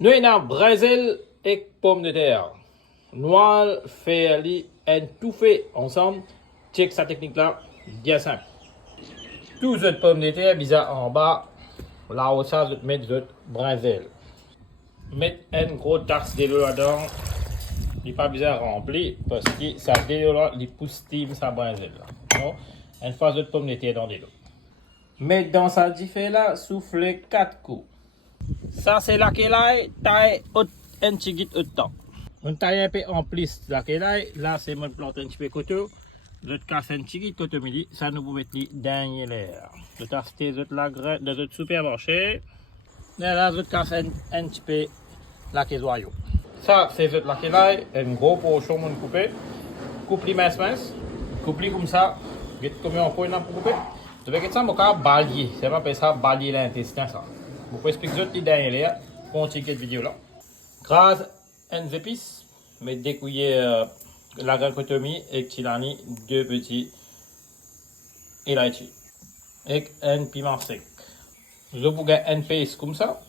Nous avons brésil et pomme de terre. Noir, ferli et tout fait ensemble. Check sa technique là, bien simple. Tous les pommes de terre, bizarre en bas. Là où ça, je mets le brésil. Mettre une grosse tasse de l'eau là-dedans. Il n'est pas bizarre rempli parce que ça délola, il pousse steam sa brésil là. Donc, une phase de pomme de terre dans de l'eau. Mettre dans sa diffé là, souffler 4 coups. Ça c'est la kélaï, taille un petit guide au temps. On taille un peu en plus la kélaï, là c'est mon plante un petit peu coteau. Je casse un petit guide coteau midi, ça nous vous mettez dernier l'air. Je casse la graine de notre supermarché. Et là je casse un petit peu la kézoyau. Ça c'est la kélaï, un gros pochon mon coupé. Coupe les minces, coupe les comme ça. Get comme on peut pour couper. Je vais ça mon cas balayer, c'est pas ça balayer l'intestin ça. Vous pouvez expliquer autres idées là, pour cette vidéo là. Grâce à une épice, mettez des cuillères la gracotomie et tilani, 2 petits élachi et un piment sec. Je vous gagner un paste comme ça,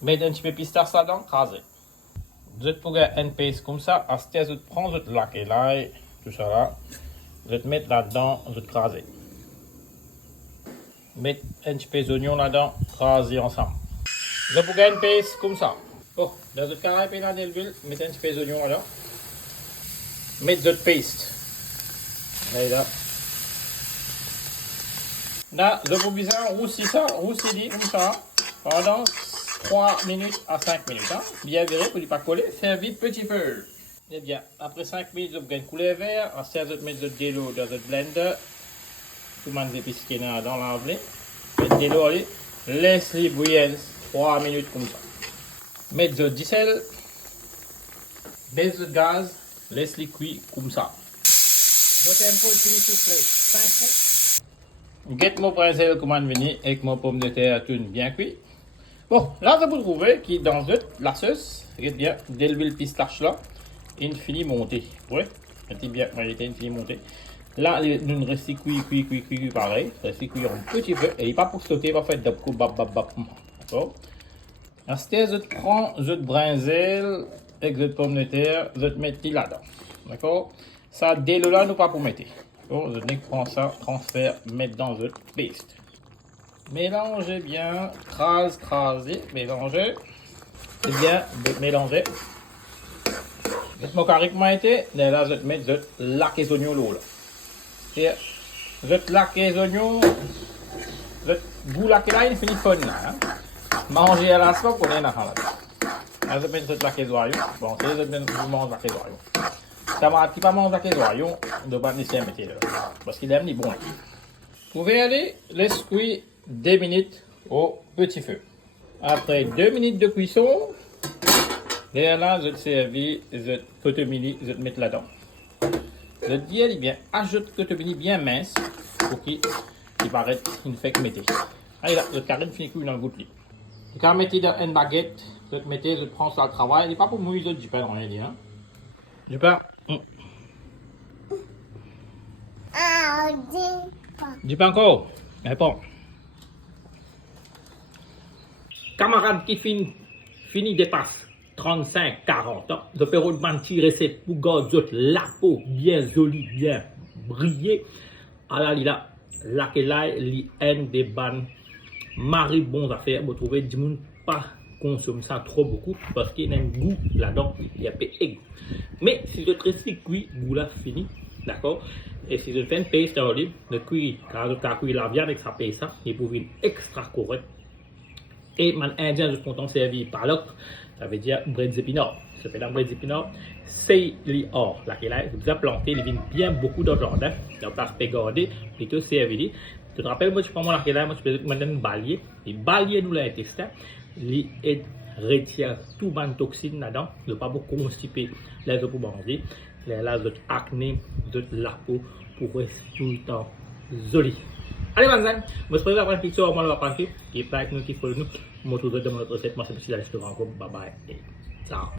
mettez un petit peu pistache là-dedans, crasé. Je vous gagner un paste comme ça, à ce que je prends votre lac et l'ail, tout ça là, je vais mettre là-dedans, je vais craser. Mettre un petit peu d'oignon là-dedans, craser ensemble. Je vous gagner une paste comme ça. Oh, dans votre carré et dans l'huile, mettez un petit peu d'oignon là-dedans. Mettez votre paste. Là. Là, je vous besoin rousser ça, rousser comme ça, pendant 3 minutes à 5 minutes. Hein? Bien viré pour ne pas coller, servi petit feu. Et bien, après 5 minutes, vous gagnez couleur vert, à ce vous mettez de l'eau dans votre blender. Tout le monde épice qui est dans l'envelé. Mettez de l'eau, laissez-les bouillir 3 minutes comme ça. Mettez du sel, baisse le gaz, laissez-les cuire comme ça. Votre tempo est fini souffler 5 coups. Get mon brésil comment venir avec mon pomme de terre tout bien cuit. Bon, là vous trouvez qui dans la sauce, regardez bien, dès l'huile pistache là, il finit monter. Ouais, il bien, il finit monter. Là, nous restons cuit pareil. Restez cuit un petit peu. Et pas pour sauter, pas faire de coups, d'accord? Ensuite, je prends le brésil avec le pomme de terre, je mets là-dedans. D'accord? Ça, dès là, nous pas pour mettre. Donc, je prends ça, transfère, mettre dans le paste. Mélangez bien, craser, mélangez. C'est bien de mélanger. Mettre mon carré comment été, là, je vais mettre de lac et oignon là. Et je lac les oignons, je goût lac là, il finit fun là. Manger à la soie pour les enfants là. Là, je mets de lac les oignons. Bon, c'est je mange lac les oignons. Ça m'a qui pas manger lac les oignons, de pas laisser mettre là. Parce qu'il aime les bons. Vous pouvez aller laisser cuire 2 minutes au petit feu. Après 2 minutes de cuisson, là, je servis, je cotomini, je mets là-dedans. Je dis bien, ajoute cotomini bien mince pour qu'il paraisse une fait que mettez. Allez là, le carré finit cuit dans le gouttier. Le carré mettez dans une baguette, je prends ça au travail, il n'est pas pour mouiller du pain, on va dire. Hein. Du pain. Du pain encore. Mais bon. Camarade qui finit dépasse 35-40 ans, de faire une tirer ses pougots, la peau bien jolie, bien brillée. Alors là, la kélaï, li haine des bannes, marie bonnes affaires, vous trouvez du monde pas consomme ça trop beaucoup parce qu'il y a un goût là-dedans, il y a peu aigu. Mais si je traite cuit, goût là fini, d'accord? Et si je fais une paste en olive, le cuit, quand je cuit la viande avec sa paste, il peut être extra correct. Et mon indien, je compte servir par l'autre, ça veut dire bread d'épinards. Je fais la bread d'épinards, c'est l'or. Là, vous avez planté, il vient bien beaucoup dans le jardin. Donc, pas garder, plutôt servir. Tu te rappelles, moi, je prends mon là, moi, je peux mettre un balai. Et balai nous l'intestin, il retient tout les toxines là-dedans. Ne pas beaucoup constiper les os pour manger. Là, vous acné, de la peau pour rester tout le temps joli. Allez, Manzan, je vous présente une picture, moi, je vais prendre qui est avec nous, qui follow nous. Moi, tout de mon autre recette, moi, c'est possible d'aller sur le bye bye et ciao.